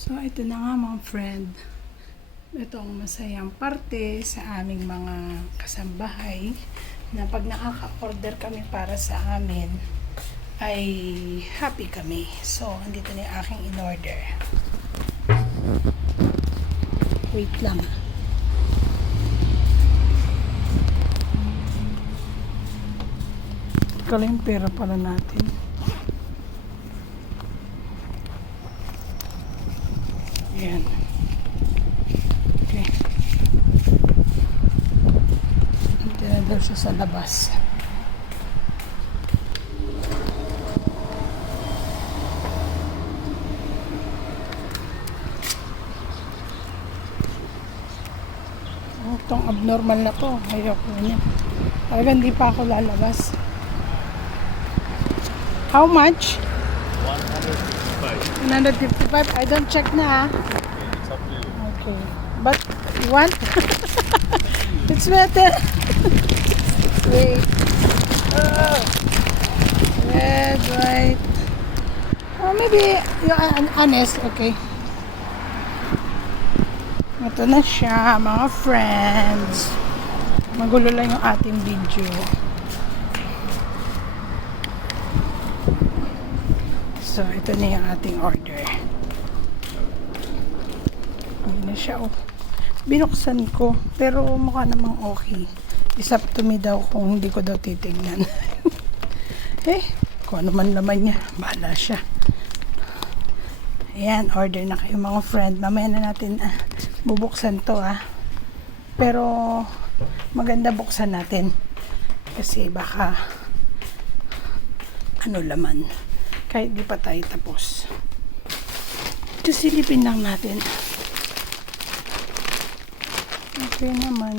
So, ito na nga mga friend. Ito ang masayang parte sa aming mga kasambahay na pag nakaka-order kami para sa amin, ay happy kami. So, andito na yung aking in-order. Wait lang. Kala yung pera pala natin. Ayan. Okay. Hindi na daw siya sa labas. Itong abnormal na to. Ayoko niya. Talaga hindi pa ako lalabas. How much? 155. 155. I don't check na. It's up to you. Okay. But you want? It's better. Wait. Red, white. Oh, maybe you're honest. Okay. Ito na siya, mga friends. Magulo lang yung ating video. So, ito na yung ating order. Hindi na siya, oh. Binuksan ko, pero mukha namang okay. It's up to me daw kung hindi ko daw titignan. Kung ano man laman niya, bahala siya. Ayan, order na kayo mga friend. Mamaya na natin bubuksan to Pero maganda buksan natin. Kasi baka ano laman. Kahit di pa tayo tapos. Silipin lang natin. Okay naman.